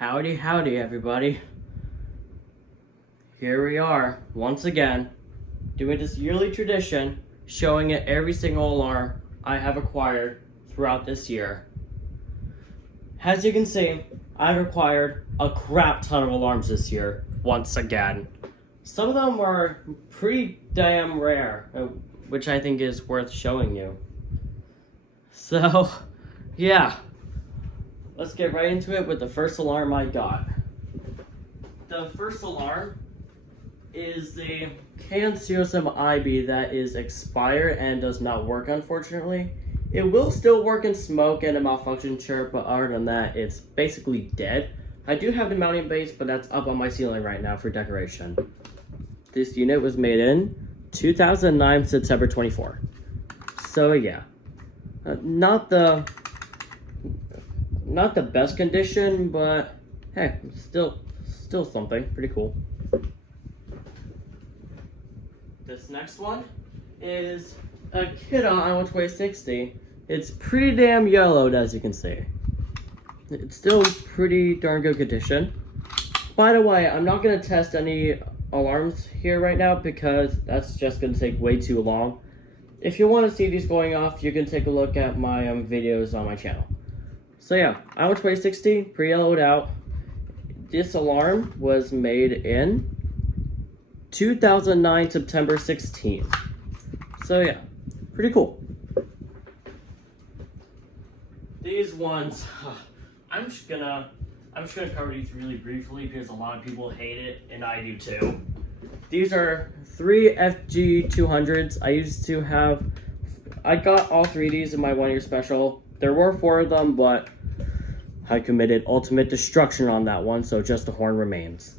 Howdy, howdy, everybody. Here we are, once again, doing this yearly tradition, showing it every single alarm I have acquired throughout this year. As you can see, I've acquired a crap ton of alarms this year, once again. Some of them are pretty damn rare, which I think is worth showing you. So, yeah. Let's get right into it with the first alarm I got. The first alarm is the Canon COSM IB that is expired and does not work, unfortunately. It will still work in smoke and a malfunction chirp, but other than that, it's basically dead. I do have the mounting base, but that's up on my ceiling right now for decoration. This unit was made in 2009, September 24. So yeah, not the best condition, but hey, still something pretty cool. This next one is a Kidde IL-2060. It's pretty damn yellowed, as you can see. It's still pretty darn good condition. By the way, I'm not gonna test any alarms here right now because that's just gonna take way too long. If you want to see these going off, you can take a look at my videos on my channel. So yeah, IL-2060, pre-yellowed out. This alarm was made in 2009, September 16. So yeah, pretty cool. These ones, I'm just gonna cover these really briefly because a lot of people hate it, and I do too. These are 3 FG200s. I got all 3 of these in my 1-year special. There were 4 of them, but I committed ultimate destruction on that one, so just the horn remains.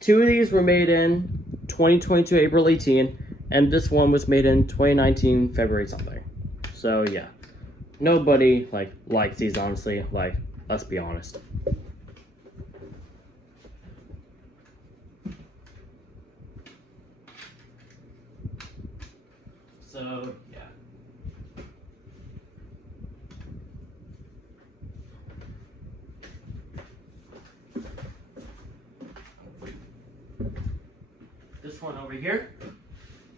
2 of these were made in 2022, April 18, and this one was made in 2019, February something. So yeah, nobody likes these, honestly. Let's be honest. So yeah. This one over here,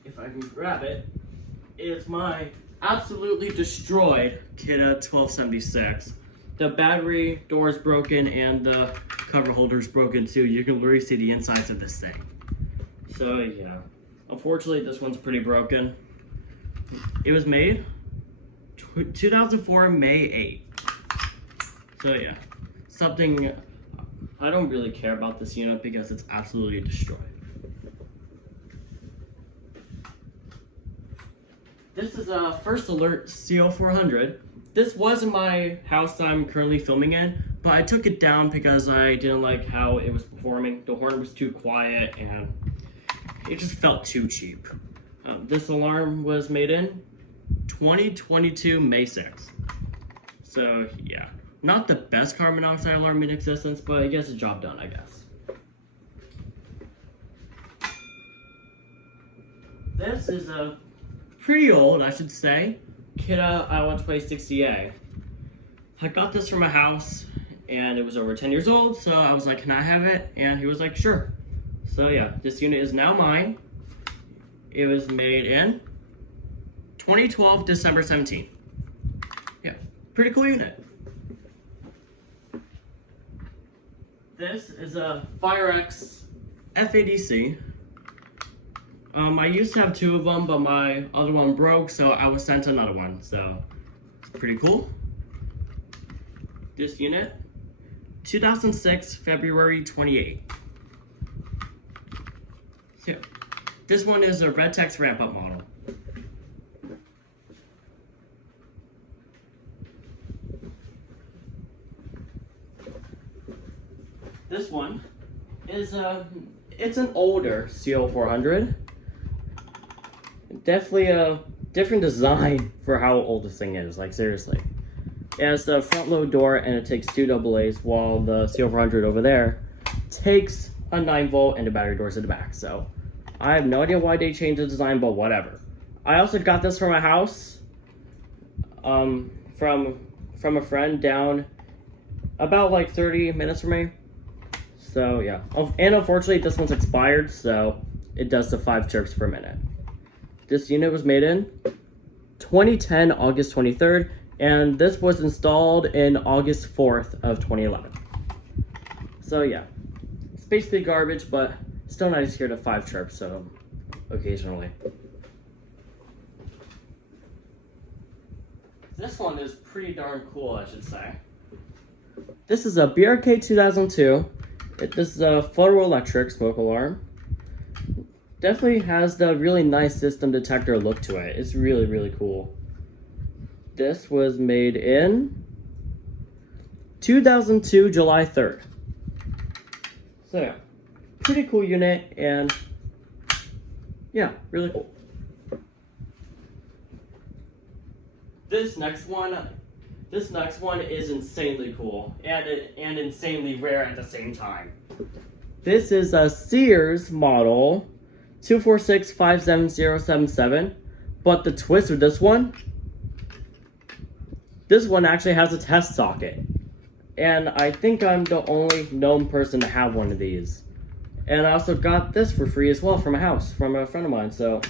if I can grab it, is my absolutely destroyed Kidde 1276. The battery door is broken and the cover holder is broken too. You can literally see the insides of this thing. So yeah, unfortunately this one's pretty broken. It was made 2004, May 8. So yeah, something, I don't really care about this unit because it's absolutely destroyed. This is a First Alert CO400. This was in my house I'm currently filming in, but I took it down because I didn't like how it was performing. The horn was too quiet and it just felt too cheap. This alarm was made in 2022, May 6th. So yeah, not the best carbon monoxide alarm in existence, but it gets the job done, I guess. This is a pretty old, I should say, Kidde IL-2060A. I got this from a house and it was over 10 years old, so I was like, can I have it? And he was like, sure. So yeah, this unit is now mine. It was made in 2012, December 17. Yeah, pretty cool unit. This is a FireX FADC. I used to have 2 of them, but my other one broke, so I was sent another one. So it's pretty cool. This unit, 2006, February 28. So this one is a Redtex ramp-up model. This one is it's an older CO400. Definitely a different design for how old this thing is, like seriously. It has the front load door and it takes 2 AA's, while the CO400 over there takes a 9-volt and the battery doors in the back. So I have no idea why they changed the design, but whatever. I also got this from a house from a friend down about like 30 minutes for me. So yeah, and unfortunately this one's expired, so it does the 5 chirps per minute. This unit was made in 2010, August 23rd, and this was installed in August 4th of 2011. So yeah, it's basically garbage, but still nice to hear the 5 chirps, so occasionally. This one is pretty darn cool, I should say. This is a BRK 2002. This is a photoelectric smoke alarm. Definitely has the really nice system detector look to it. It's really, really cool. This was made in 2002, July 3rd. So yeah, pretty cool unit, and yeah, really cool. This next one is insanely cool and insanely rare at the same time. This is a Sears model 246-57077, but the twist with this one actually has a test socket. And I think I'm the only known person to have one of these. And I also got this for free as well from a house, from a friend of mine, so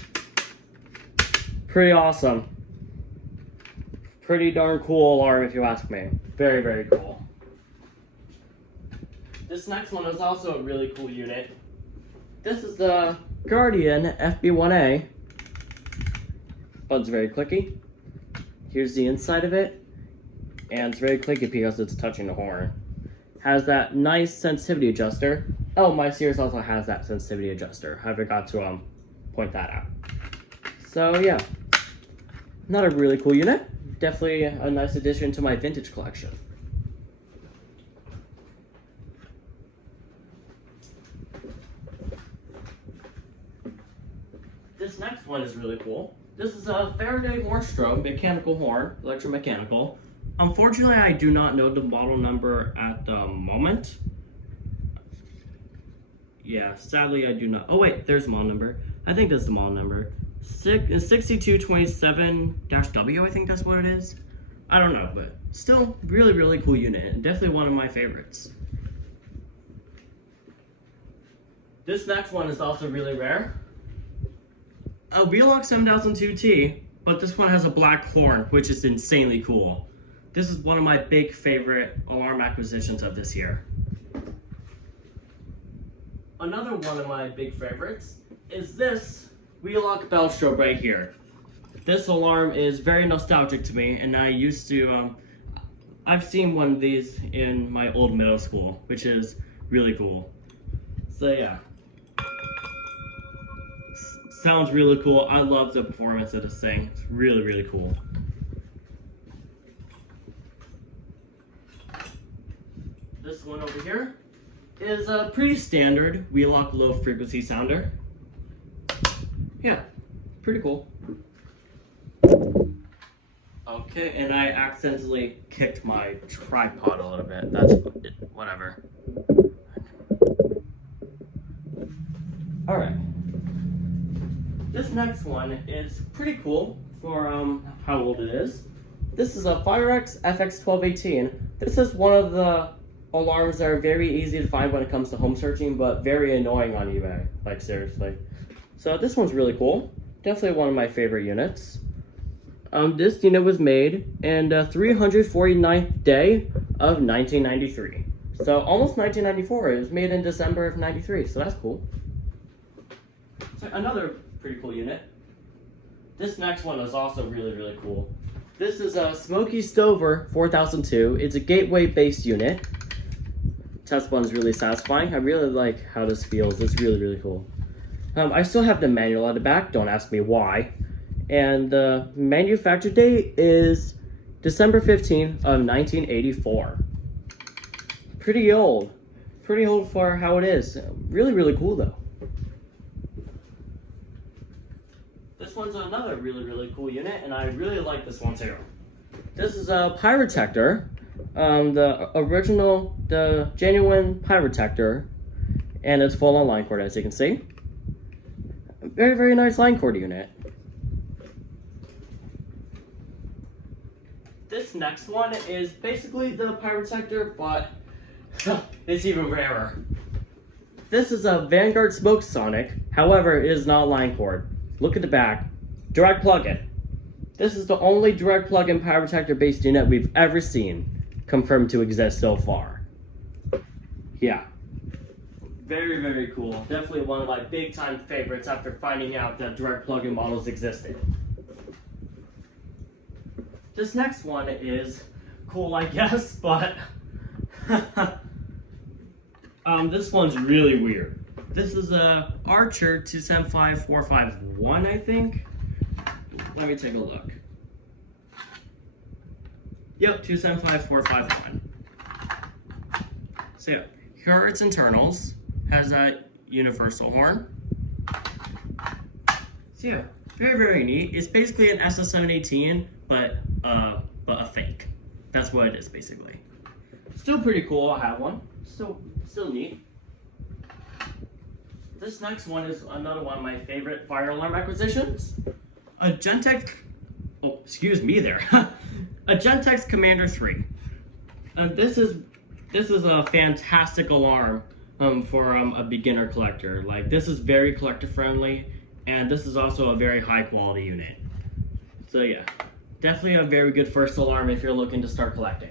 pretty awesome. Pretty darn cool alarm if you ask me. Very, very cool. This next one is also a really cool unit. This is the Guardian FB1A. Button's very clicky. Here's the inside of it. And it's very clicky because it's touching the horn. Has that nice sensitivity adjuster. Oh, my Sears also has that sensitivity adjuster. I forgot to point that out. So yeah, not a really cool unit. Definitely a nice addition to my vintage collection. This next one is really cool. This is a Faraday Hornstroke mechanical horn, electromechanical. Unfortunately, I do not know the model number at the moment. Yeah, sadly I do not. Oh wait, there's the model number. I think that's the model number. 6227-W, I think that's what it is. I don't know, but still really, really cool unit, and definitely one of my favorites. This next one is also really rare. A Wheelock 7002T, but this one has a black horn, which is insanely cool. This is one of my big favorite alarm acquisitions of this year. Another one of my big favorites is this Wheelock bell strobe right here. This alarm is very nostalgic to me, and I used to, I've seen one of these in my old middle school, which is really cool. So yeah. Sounds really cool. I love the performance of this thing. It's really, really cool. This one over here is a pretty standard Wheelock low frequency sounder. Yeah, pretty cool. Okay, and I accidentally kicked my tripod a little bit. That's whatever. Alright. This next one is pretty cool for how old it is. This is a Firex FX1218. This is one of the alarms that are very easy to find when it comes to home searching, but very annoying on eBay. Like, seriously. So this one's really cool. Definitely one of my favorite units. This unit was made in the 349th day of 1993. So almost 1994. It was made in December of 93, so that's cool. So another pretty cool unit. This next one is also really, really cool. This is a Smoky Stover 4002. It's a gateway-based unit. Test button is really satisfying. I really like how this feels. It's really, really cool. I still have the manual at the back. Don't ask me why. And the manufacture date is December 15th of 1984. Pretty old. Pretty old for how it is. Really, really cool though. This one's another really, really cool unit, and I really like this one too. This is a Pyrotector. The genuine Pyrotector, and it's full on line cord, as you can see. Very, very nice line cord unit. This next one is basically the Pyrotector, but it's even rarer. This is a Vanguard Smoke Sonic, however, it is not line cord. Look at the back. Direct plug-in. This is the only direct plug-in Pyrotector based unit we've ever seen confirmed to exist so far. Yeah. Very, very cool. Definitely one of my big time favorites after finding out that direct plug-in models existed. This next one is cool, I guess, but this one's really weird. This is a Archer 275451, I think. Let me take a look. Yep, 275451. So yeah, here are its internals. Has a universal horn. So yeah, very, very neat. It's basically an SS718, but a fake. That's what it is, basically. Still pretty cool, I have one. Still neat. This next one is another one of my favorite fire alarm acquisitions. A Gentex, oh, excuse me there. A Gentex Commander 3. This is a fantastic alarm for a beginner collector. Like, this is very collector friendly, and this is also a very high quality unit. So yeah, definitely a very good first alarm if you're looking to start collecting.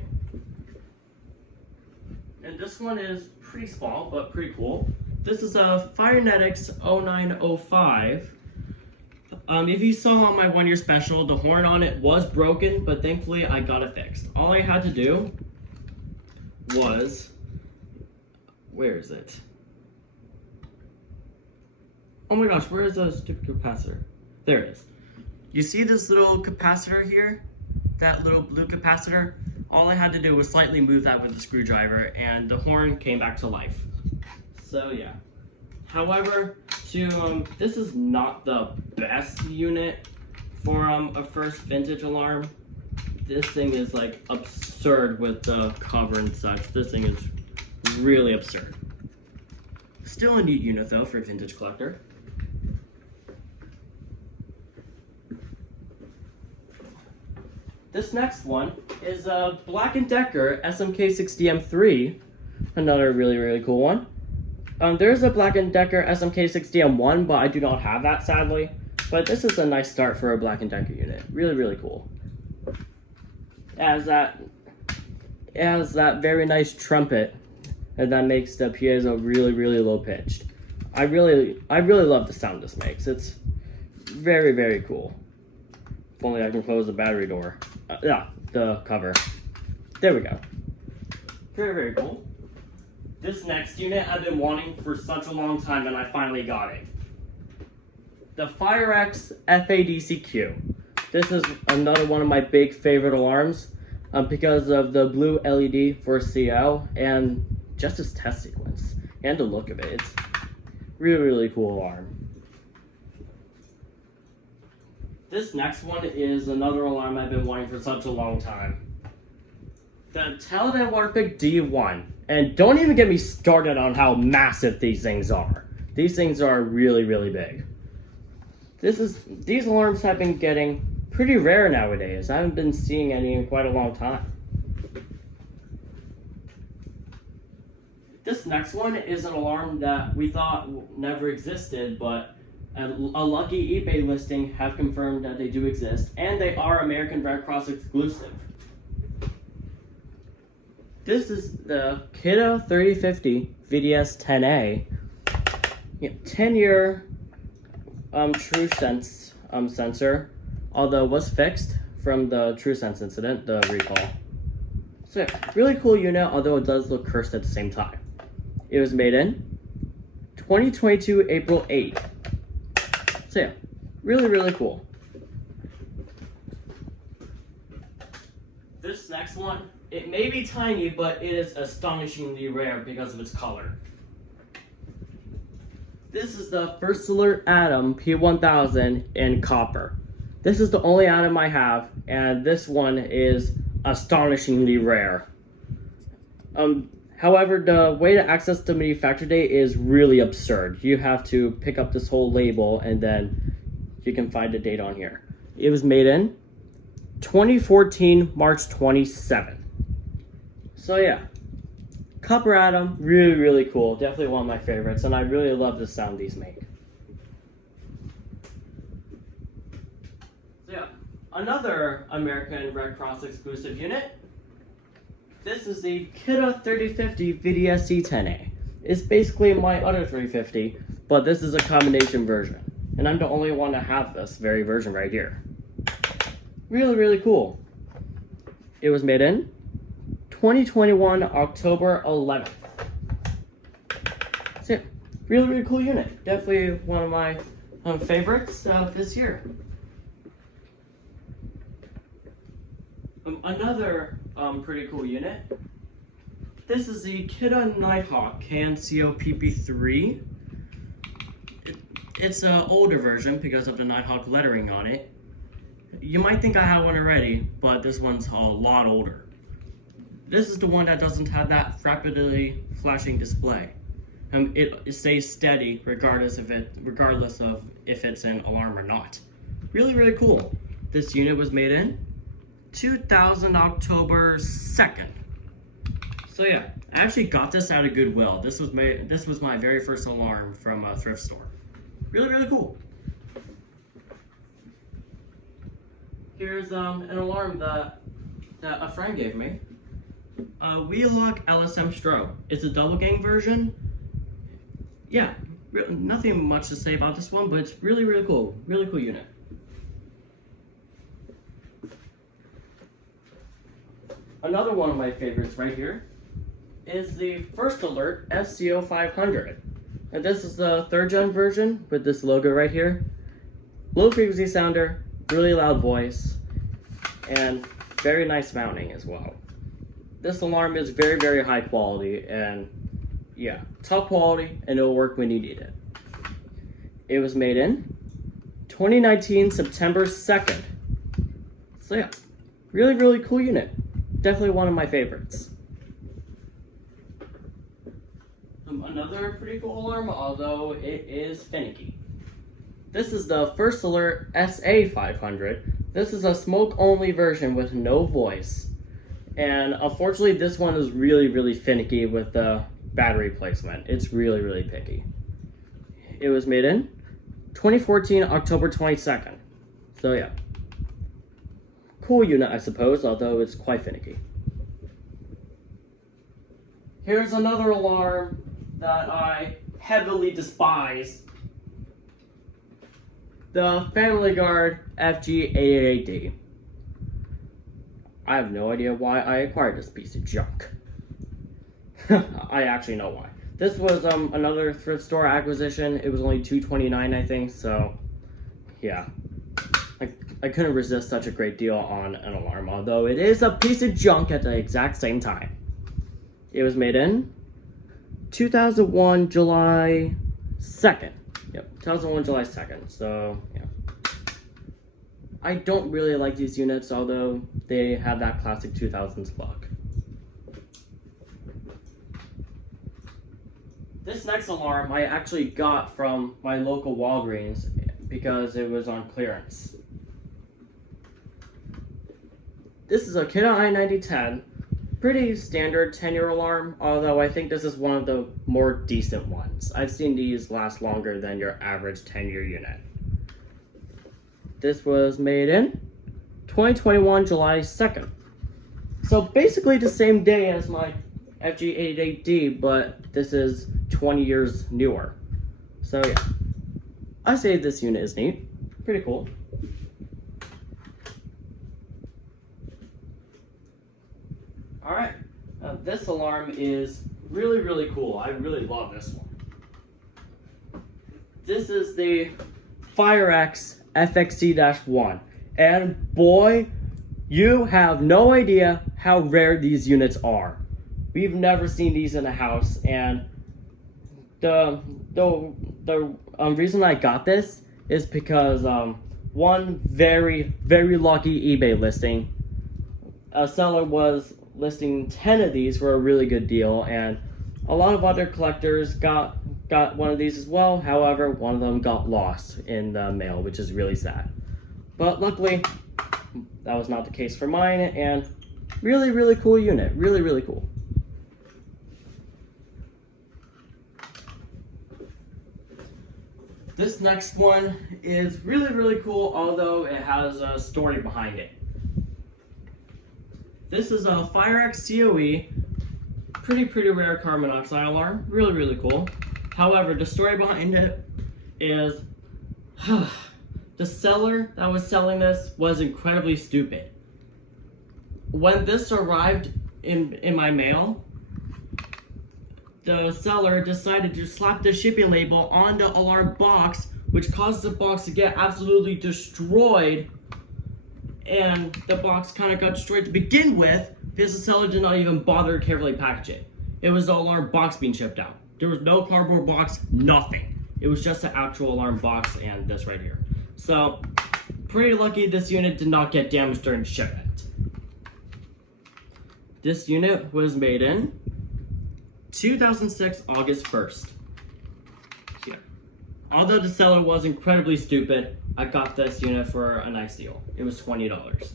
And this one is pretty small, but pretty cool. This is a Firenetics 0905. If you saw on my 1 year special, the horn on it was broken, but thankfully I got it fixed. All I had to do was, where is it? Oh my gosh, where is the stupid capacitor? There it is. You see this little capacitor here? That little blue capacitor? All I had to do was slightly move that with a screwdriver and the horn came back to life. So yeah. However, this is not the best unit for a first vintage alarm. This thing is like absurd with the cover and such. This thing is really absurd. Still a neat unit though for a vintage collector. This next one is a Black & Decker SMK6DM3, another really, really cool one. There's a Black & Decker SMK6DM1, but I do not have that, sadly. But this is a nice start for a Black & Decker unit. Really, really cool. It has that very nice trumpet, and that makes the piezo really, really low pitched. I really love the sound this makes. It's very, very cool. If only I can close the battery door. Yeah, the cover. There we go. Very, very cool. This next unit I've been wanting for such a long time, and I finally got it. The Firex FADCQ. This is another one of my big favorite alarms because of the blue LED for CO and just its test sequence and the look of it. It's really, really cool alarm. This next one is another alarm I've been wanting for such a long time. The Teledyne Waterpik D1. And don't even get me started on how massive these things are. These things are really, really big. These alarms have been getting pretty rare nowadays. I haven't been seeing any in quite a long time. This next one is an alarm that we thought never existed, but a lucky eBay listing have confirmed that they do exist, and they are American Red Cross exclusive. This is the Kidde 3050 VDS-10A, 10-year TrueSense sensor, although it was fixed from the TrueSense incident, the recall. So yeah, really cool unit, although it does look cursed at the same time. It was made in 2022 April 8th. So yeah, really, really cool. This next one, it may be tiny, but it is astonishingly rare because of its color. This is the First Alert Atom P1000 in copper. This is the only atom I have, and this one is astonishingly rare. However, the way to access the manufacture date is really absurd. You have to pick up this whole label, and then you can find the date on here. It was made in 2014, March 27th. So yeah, Copper Atom, really, really cool. Definitely one of my favorites, and I really love the sound these make. So yeah, another American Red Cross exclusive unit. This is the Kidda 3050 VDSC-10A. It's basically my other 350, but this is a combination version. And I'm the only one to have this very version right here. Really, really cool. It was made in 2021, October 11th. So yeah, really, really cool unit. Definitely one of my favorites this year. Another pretty cool unit. This is the Kidda Nighthawk KNCO-PP3. It's an older version because of the Nighthawk lettering on it. You might think I have one already, but this one's a lot older. This is the one that doesn't have that rapidly flashing display. It stays steady regardless of if it's an alarm or not. Really, really cool. This unit was made in 2000, October 2nd. So yeah, I actually got this out of Goodwill. This was my very first alarm from a thrift store. Really, really cool. Here's an alarm that a friend gave me. Wheelock LSM Stro. It's a double gang version. Yeah, nothing much to say about this one, but it's really, really cool. Really cool unit. Another one of my favorites right here is the First Alert SCO-500. And this is the 3rd gen version with this logo right here. Low frequency sounder, really loud voice, and very nice mounting as well. This alarm is very, very high quality, and yeah, top quality, and it'll work when you need it. It was made in 2019, September 2nd. So yeah, really, really cool unit. Definitely one of my favorites. Another pretty cool alarm, although it is finicky. This is the First Alert SA-500. This is a smoke-only version with no voice. And unfortunately, this one is really, really finicky with the battery placement. It's really, really picky. It was made in 2014, October 22nd. So yeah. Cool unit, I suppose, although it's quite finicky. Here's another alarm that I heavily despise. The Family Guard FG888D. I have no idea why I acquired this piece of junk. I actually know why. This was another thrift store acquisition. It was only $2.29, I think, so yeah. I couldn't resist such a great deal on an alarm, although it is a piece of junk at the exact same time. It was made in 2001, July 2nd. Yep, 2001, July 2nd, so yeah. I don't really like these units, although they have that classic 2000s look. This next alarm I actually got from my local Walgreens because it was on clearance. This is a Kidda i9010, pretty standard 10-year alarm, although I think this is one of the more decent ones. I've seen these last longer than your average 10-year unit. This was made in 2021, July 2nd. So basically the same day as my FG88D, but this is 20 years newer. So yeah, I say this unit is neat. Pretty cool. Alright, this alarm is really, really cool. I really love this one. This is the FireX FXC-1. And boy, you have no idea how rare these units are. We've never seen these in the house, and the reason I got this is because one very, very lucky eBay listing. A seller was listing 10 of these for a really good deal, and a lot of other collectors got one of these as well. However, one of them got lost in the mail, which is really sad. But luckily, That was not the case for mine, and really, really cool unit. Really, really cool. This next one is really, really cool, although it has a story behind it. This is a FireX COE, pretty rare carbon monoxide alarm. Really, really cool. However, the story behind it is the seller that was selling this was incredibly stupid. When this arrived in my mail, the seller decided to slap the shipping label on the alarm box, which caused the box to get absolutely destroyed. And the box kind of got destroyed to begin with because the seller did not even bother to carefully package it. It was the alarm box being shipped out. There was no cardboard box, nothing. It was just the actual alarm box and this right here. So, pretty lucky this unit did not get damaged during shipment. This unit was made in 2006, August 1st. Yeah. Although the seller was incredibly stupid, I got this unit for a nice deal. It was $20.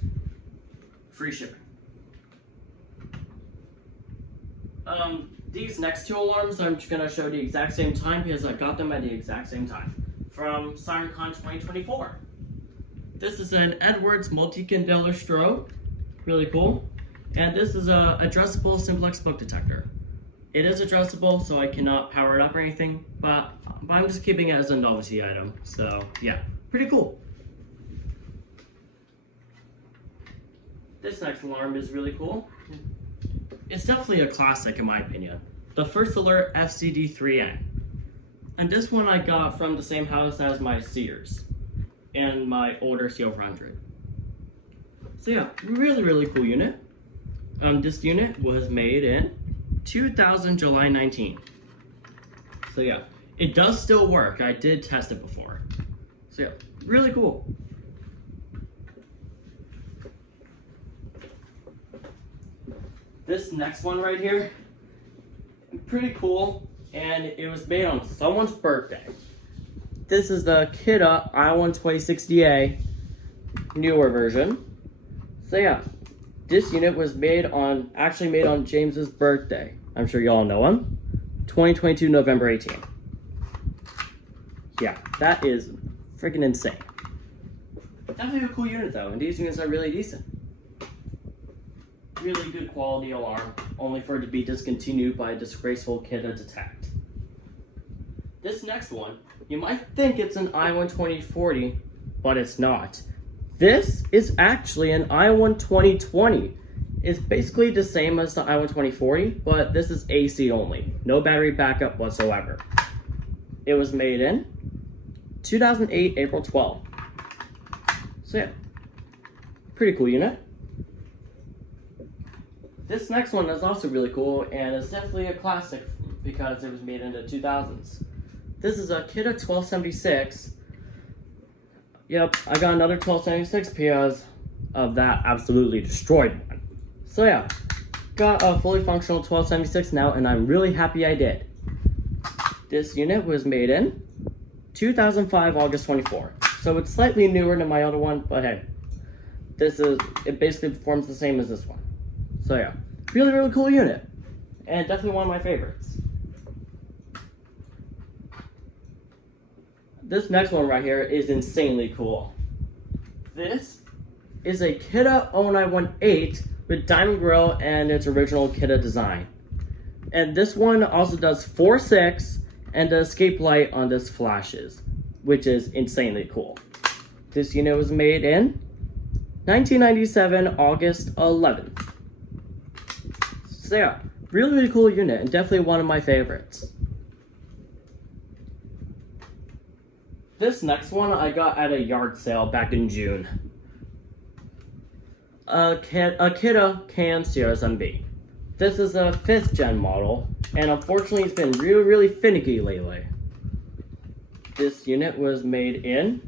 Free shipping. These next two alarms I'm just gonna show the exact same time because I got them at the exact same time. From SirenCon 2024. This is an Edwards multi-candela strobe. Really cool. And this is a addressable simplex smoke detector. It is addressable, so I cannot power it up or anything, but I'm just keeping it as a novelty item. So yeah, pretty cool. This next alarm is really cool. It's definitely a classic in my opinion. The First Alert FCD3N. And this one I got from the same house as my Sears and my older CO400. So yeah, really cool unit. This unit was made in 2000 July 19. So yeah, it does still work. I did test it before. So yeah, really cool. This next one right here, pretty cool, and it was made on someone's birthday. This is the Kidde i126DA newer version. So yeah, this unit was actually made on James's birthday. I'm sure you all know him. 2022 November 18th. Yeah, that is freaking insane. Definitely a cool unit though, and these units are really decent. Really good quality alarm, only for it to be discontinued by a disgraceful Kidde Detect. This next one, you might think it's an i12040, but it's not. This is actually an i12020. It's basically the same as the i12040, but this is AC only. No battery backup whatsoever. It was made in 2008, April 12th. So yeah, pretty cool unit. This next one is also really cool, and it's definitely a classic because it was made in the 2000s. This is a Kidde 1276. Yep, I got another 1276 because of that absolutely destroyed one. So yeah, got a fully functional 1276 now, and I'm really happy I did. This unit was made in 2005, August 24. So it's slightly newer than my other one, but hey, it basically performs the same as this one. So yeah, really cool unit, and definitely one of my favorites. This next one right here is insanely cool. This is a Kidde 0918 with diamond grille and its original Kidde design. And this one also does 4.6, and the escape light on this flashes, which is insanely cool. This unit was made in 1997, August 11th. So yeah, really cool unit, and definitely one of my favorites. This next one I got at a yard sale back in June. A Kidde Can CRSMB. This is a 5th gen model, and unfortunately it's been really finicky lately. This unit was made in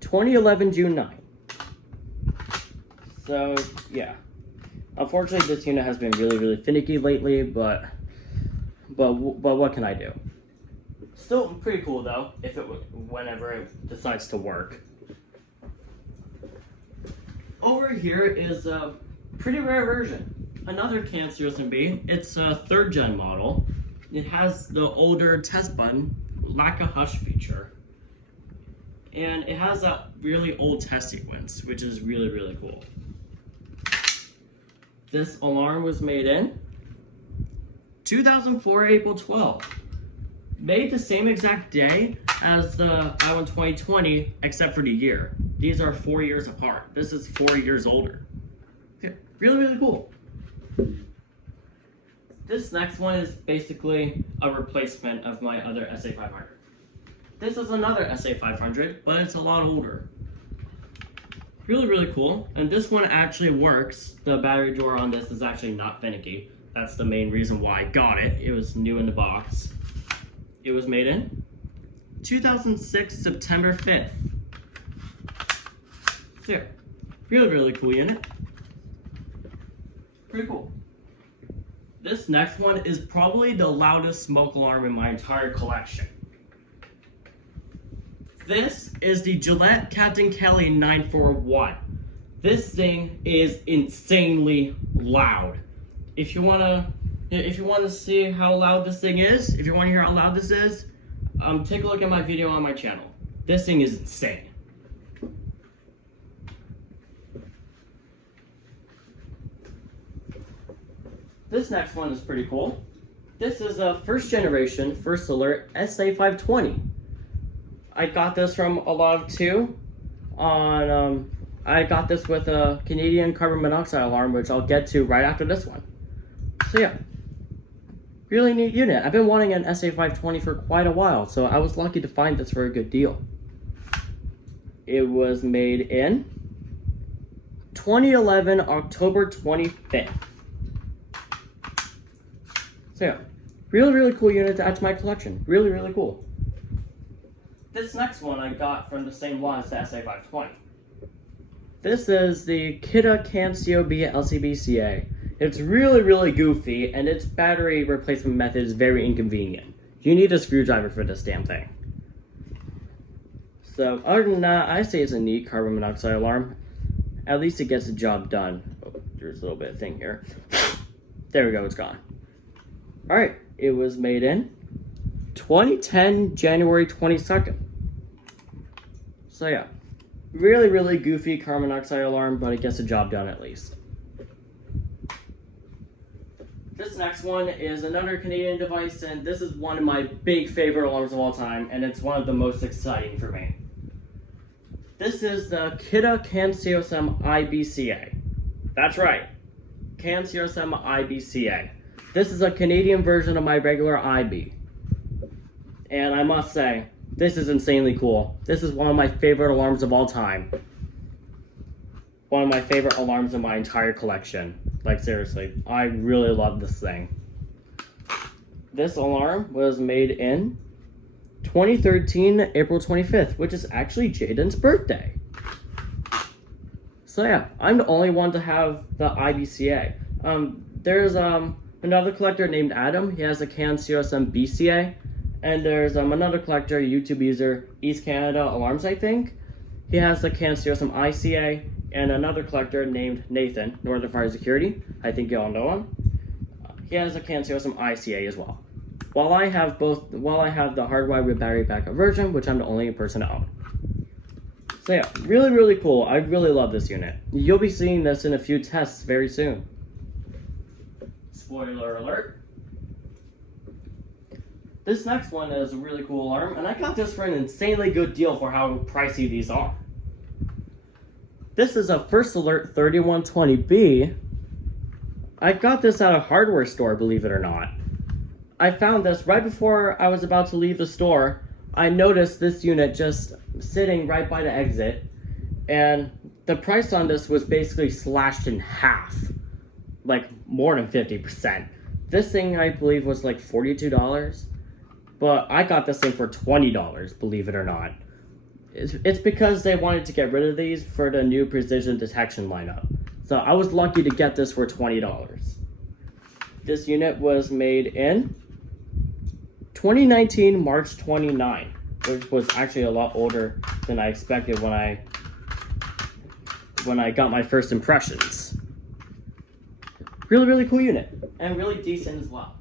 2011, June 9. So yeah, unfortunately this unit has been really finicky lately, but what can I do? Still pretty cool though, whenever it decides to work. Over here is a pretty rare version. Another Cancer SMB. It's a 3rd gen model. It has the older test button, lack a hush feature. And it has that really old test sequence, which is really, really cool. This alarm was made in 2004, April 12th. Made the same exact day as the i1 2020, except for the year. These are 4 years apart. This is 4 years older. Okay, really, really cool. This next one is basically a replacement of my other SA500. This is another SA500, but it's a lot older. Really, really cool. And this one actually works. The battery drawer on this is actually not finicky. That's the main reason why I got it. It was new in the box. It was made in 2006, September 5th. So yeah, really, really cool unit. Pretty cool. This next one is probably the loudest smoke alarm in my entire collection. This is the Gillette Captain Kelly 941. This thing is insanely loud. If you wanna see how loud this thing is, if you wanna hear how loud this is, take a look at my video on my channel. This thing is insane. This next one is pretty cool. This is a 1st generation First Alert SA520. I got this from Alarv2 on, I got this with a Canadian carbon monoxide alarm, which I'll get to right after this one. So yeah, really neat unit. I've been wanting an SA520 for quite a while, so I was lucky to find this for a good deal. It was made in 2011, October 25th. So yeah, really, really cool unit to add to my collection. Really, really cool. This next one I got from the same line as the SA520. This is the Kidde CanCOB LCBCA. It's really, really goofy, and its battery replacement method is very inconvenient. You need a screwdriver for this damn thing. So, other than that, I say it's a neat carbon monoxide alarm. At least it gets the job done. Oh, there's a little bit of thing here. There we go, it's gone. Alright, it was made in 2010, January 22nd. So yeah, really, really goofy carbon monoxide alarm, but it gets the job done at least. This next one is another Canadian device, and this is one of my big favorite alarms of all time, and it's one of the most exciting for me. This is the Kidde CanCOSM IBCA. That's right, CanCOSM IBCA. This is a Canadian version of my regular IB. And I must say, this is insanely cool. This is one of my favorite alarms of all time. One of my favorite alarms in my entire collection. Like seriously, I really love this thing. This alarm was made in 2013, April 25th, which is actually Jaden's birthday. So yeah, I'm the only one to have the IBCA. There's another collector named Adam. He has a CanCOSM BCA. And there's another collector, YouTube user, East Canada Alarms, I think. He has the CanCOSM ICA, and another collector named Nathan, Northern Fire Security. I think you all know him. He has a CanCOSM ICA as well. While I have the hardwired with battery backup version, which I'm the only person to own. So yeah, really, really cool. I really love this unit. You'll be seeing this in a few tests very soon. Spoiler alert. This next one is a really cool alarm, and I got this for an insanely good deal for how pricey these are. This is a First Alert 3120B. I got this at a hardware store, believe it or not. I found this right before I was about to leave the store. I noticed this unit just sitting right by the exit, and the price on this was basically slashed in half. Like, more than 50%. This thing, I believe, was like $42. But I got this thing for $20, believe it or not. It's because they wanted to get rid of these for the new precision detection lineup. So I was lucky to get this for $20. This unit was made in 2019, March 29, which was actually a lot older than I expected when I when I got my first impressions. Really, really cool unit, and really decent as well.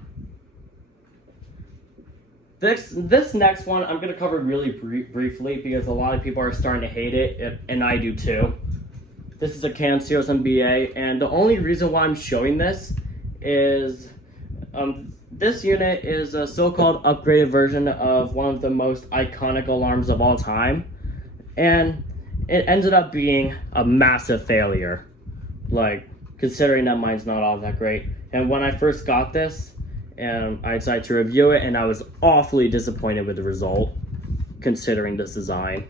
This next one I'm going to cover really briefly because a lot of people are starting to hate it, and I do too. This is a Canon COSM BA, and the only reason why I'm showing this is this unit is a so-called upgraded version of one of the most iconic alarms of all time, and it ended up being a massive failure, like considering that mine's not all that great. And when I first got this, and I decided to review it, and I was awfully disappointed with the result, considering this design.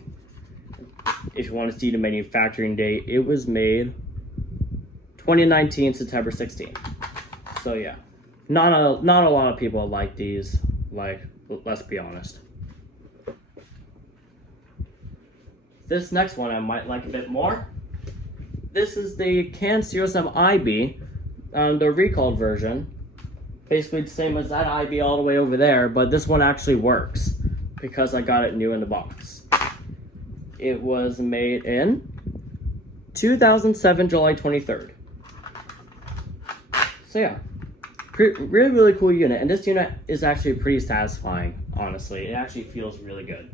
If you want to see the manufacturing date, it was made 2019, September 16th. So yeah, not a lot of people like these, like, let's be honest. This next one I might like a bit more. This is the Canon COSM IB, the recalled version. Basically the same as that IB all the way over there, but this one actually works because I got it new in the box. It was made in 2007, July 23rd. So yeah, really, really cool unit. And this unit is actually pretty satisfying, honestly. It actually feels really good.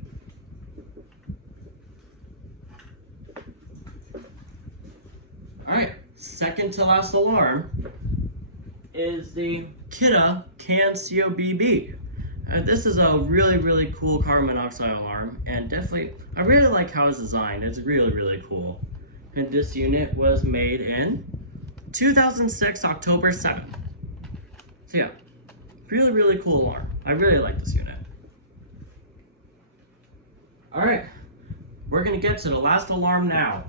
Alright, second to last alarm is the Kidde Canon COBB. This is a really, really cool carbon monoxide alarm, and definitely, I really like how it's designed. It's really, really cool. And this unit was made in 2006, October 7th. So yeah, really, really cool alarm. I really like this unit. Alright, we're gonna get to the last alarm now.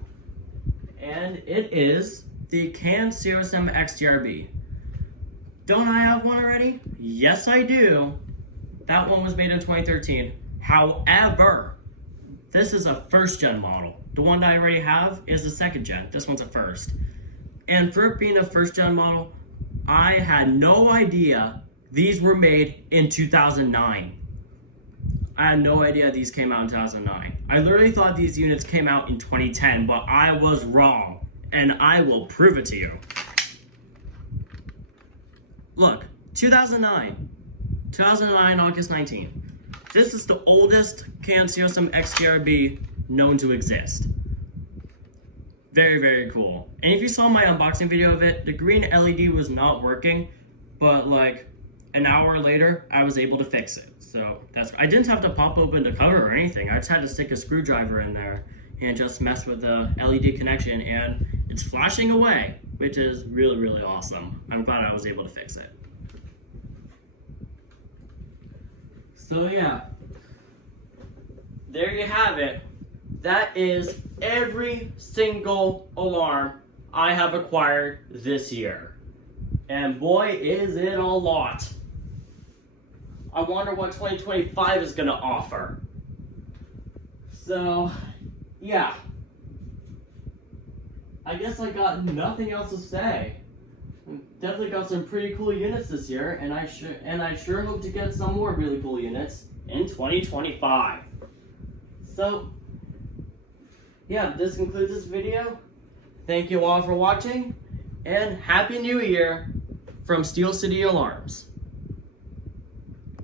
And it is the Canon COSM XTRB. Don't I have one already? Yes, I do. That one was made in 2013. However, this is a first gen model. The one that I already have is a second gen. This one's a first. And for it being a first gen model, I had no idea these were made in 2009. I had no idea these came out in 2009. I literally thought these units came out in 2010, but I was wrong, and I will prove it to you. Look, 2009, August 19th. This is the oldest Canon COSM XTRB known to exist. Very, very cool. And if you saw my unboxing video of it, the green LED was not working, but like an hour later, I was able to fix it. So I didn't have to pop open the cover or anything. I just had to stick a screwdriver in there and just mess with the LED connection, and it's flashing away, which is really, really awesome. I'm glad I was able to fix it. So yeah, there you have it. That is every single alarm I have acquired this year. And boy, is it a lot. I wonder what 2025 is gonna offer. So, yeah. I guess I got nothing else to say. Definitely got some pretty cool units this year, and I sure hope to get some more really cool units in 2025. So, yeah, this concludes this video. Thank you all for watching, and Happy New Year from Steel City Alarms.